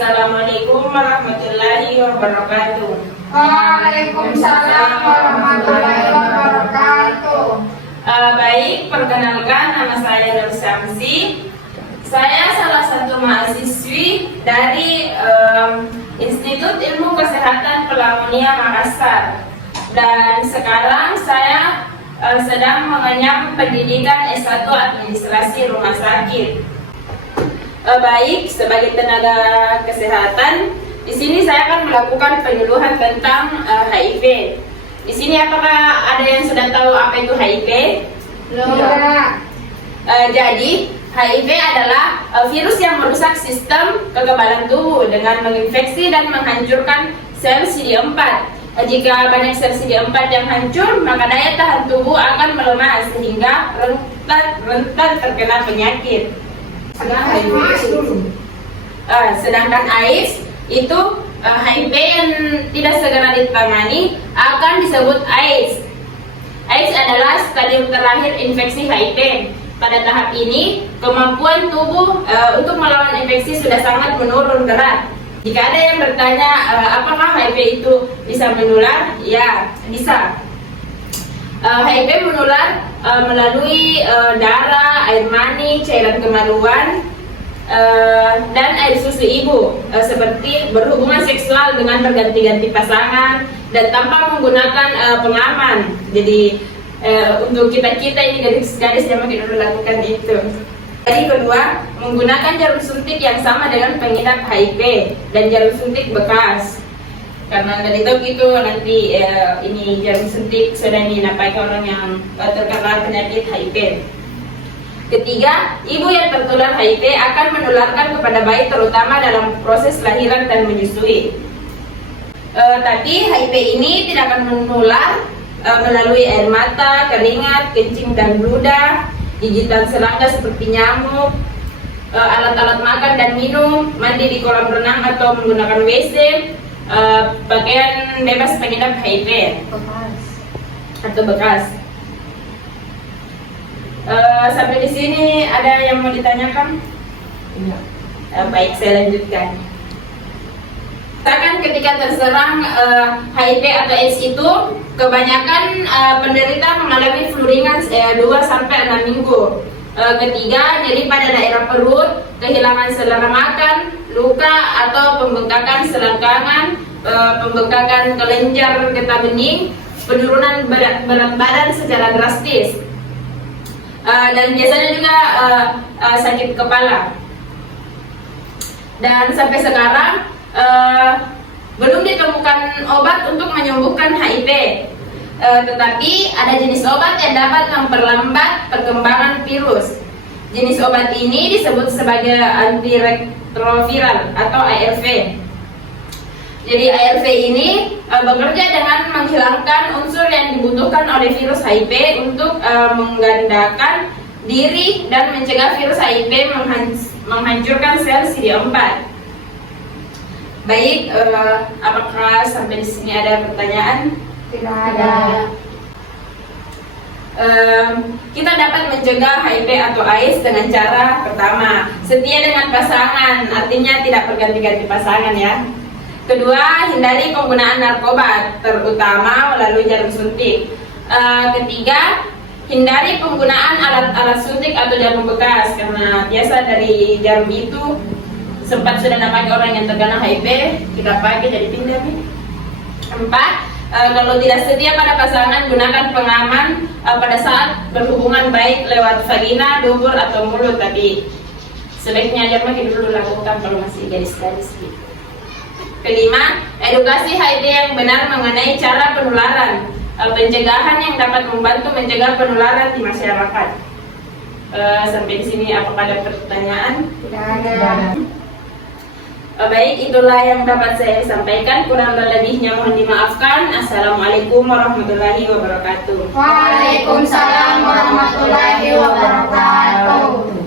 Assalamualaikum warahmatullahi wabarakatuh. Waalaikumsalam warahmatullahi wabarakatuh. Baik, perkenalkan nama saya Nur Syamsi. Saya salah satu mahasiswi dari Institut Ilmu Kesehatan Pelamonia Makassar. Dan sekarang saya sedang mengenyam pendidikan S1 Administrasi Rumah Sakit. Baik, sebagai tenaga kesehatan, di sini saya akan melakukan penyuluhan tentang HIV. Di sini apakah ada yang sudah tahu apa itu HIV? Belum. Jadi HIV adalah virus yang merusak sistem kekebalan tubuh dengan menginfeksi dan menghancurkan sel CD4. Jika banyak sel CD4 yang hancur, maka daya tahan tubuh akan melemah sehingga rentan terkena penyakit. Sedangkan AIDS itu HIV yang tidak segera ditangani akan disebut AIDS. AIDS adalah stadium terakhir infeksi HIV. Pada tahap ini, kemampuan tubuh untuk melawan infeksi sudah sangat menurun berat. Jika ada yang bertanya apakah HIV itu bisa menular? Ya, bisa. HIV menular melalui darah, air mani, cairan kemaluan, dan air susu ibu, seperti berhubungan seksual dengan berganti-ganti pasangan dan tanpa menggunakan pengaman. Jadi untuk kita ini gadis-gadis yang makin dulu lakukan itu. Jadi kedua, menggunakan jarum suntik yang sama dengan pengidap HIV dan jarum suntik bekas. Karena dari tahu gitu nanti ini jarum suntik sudah dipakai orang yang terkena penyakit HIV. Ketiga, ibu yang tertular HIV akan menularkan kepada bayi terutama dalam proses lahiran dan menyusui. Tapi HIV ini tidak akan menular melalui air mata, keringat, kencing dan ludah, gigitan serangga seperti nyamuk, alat-alat makan dan minum, mandi di kolam renang atau menggunakan WC, pakaian bebas pengidap HIV atau bekas. Sampai di sini ada yang mau ditanyakan? Baik, saya lanjutkan. Misalkan ketika terserang HIV atau AIDS itu, kebanyakan penderita mengalami flu ringan 2-6 minggu. Ketiga, nyeri pada daerah perut, kehilangan selera makan, luka atau pembengkakan selangkangan, pembengkakan kelenjar getah bening, penurunan berat badan secara drastis, dan biasanya juga sakit kepala. Dan sampai sekarang belum ditemukan obat untuk menyembuhkan HIV, tetapi ada jenis obat yang dapat memperlambat perkembangan virus. Jenis obat ini disebut sebagai antiretroviral atau ARV. Jadi ARV ini bekerja dengan menghilangkan unsur yang dibutuhkan oleh virus HIV untuk menggandakan diri dan mencegah virus HIV menghancurkan sel CD4. Baik, apakah sampai di sini ada pertanyaan? Tidak ada. Kita dapat mencegah HIV atau AIDS dengan cara pertama, setia dengan pasangan, artinya tidak berganti-ganti pasangan ya. Kedua, hindari penggunaan narkoba, terutama melalui jarum suntik. Ketiga, hindari penggunaan alat-alat suntik atau jarum bekas, karena biasa dari jarum itu sempat sudah pakai orang yang terkena HIV, kita pakai jadi pindah nih. 4. Kalau tidak setia pada pasangan, gunakan pengaman pada saat berhubungan baik lewat vagina, dubur atau mulut. Tapi sebaiknya aja makin dulu lakukan kalau masih gadis-gadis gitu. Kelima, edukasi HIV yang benar mengenai cara penularan, pencegahan yang dapat membantu mencegah penularan di masyarakat. Sampai di sini apakah ada pertanyaan? Tidak ada. Baik, itulah yang dapat saya sampaikan. Kurang lebihnya mohon dimaafkan. Assalamualaikum warahmatullahi wabarakatuh. Waalaikumsalam warahmatullahi wabarakatuh.